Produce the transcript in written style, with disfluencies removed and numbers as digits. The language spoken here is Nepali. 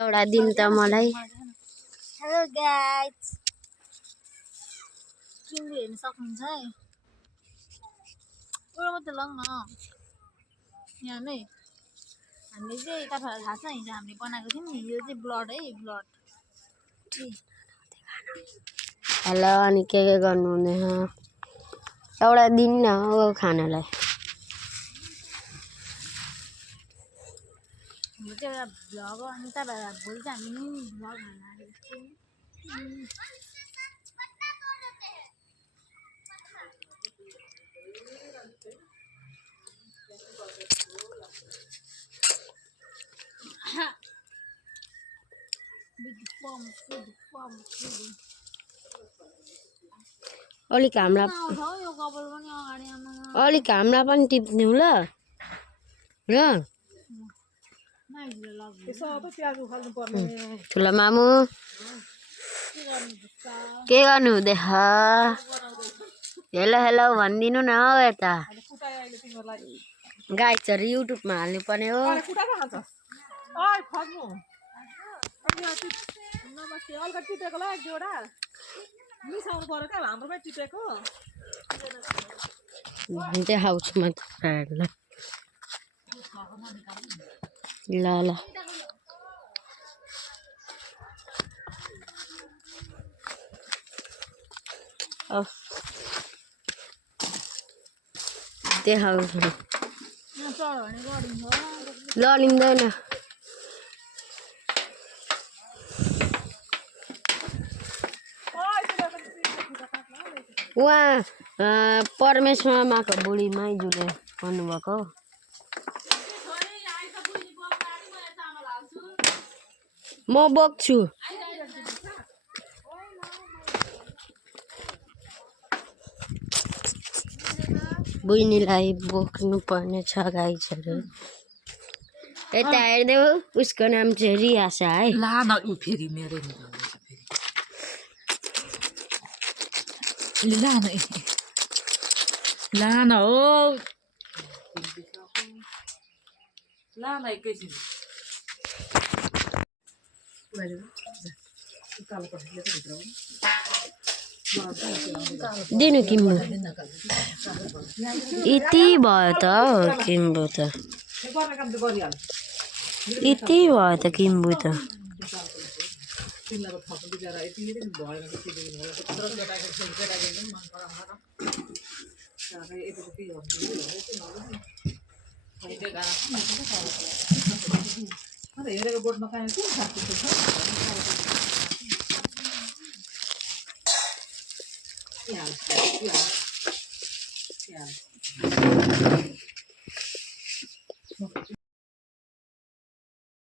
एउटा दिन त मलाई हेलो गाइस किन्नु हेर्न सक्नुहुन्छ है पुरो मात्र लङ न यहाँ नै हामीले चाहिँ तपाईहरुलाई थाहा छ हिजो हामीले बनाएको थियौं नि यो चाहिँ ब्लड है ब्लड हेलो अनि के गर्नु हुँदैछ एउटा दिन न हो खानालाई हाम्रो चाहिँ एउटा भ्लग अनि तपाईहरुलाई भोलि चाहिँ हामी मिनी भ्लग हाल्न आएको छौं अलिक हाम्रा पनि टिप्नु ल ठुलो मामु के गर्नु हुँदैछ हेलो हेलो भनिदिनु न हौ यता गाइसहरु युट्युबमा हाल्नु पर्ने हो देखाउँछु म तपाईँहरुलाई ल ल देखाउँछु लडिँदैन उहाँ परमेश्वरमाको बुढी माइजूले भन्नुभएको म बोक्छु बुइनीलाई बोक्नु पर्ने छ गाइसहरु यता हेर्देऊ उसको नाम चाहिँ रिया छ है ला न उ फेरि मेरो ला न हो ला न एकैछिन दिनु किम्बु यति भयो त किम्बु त यति भयो त किम्बु त हेरेको बोर्डमा काहीँ कुन खालको छ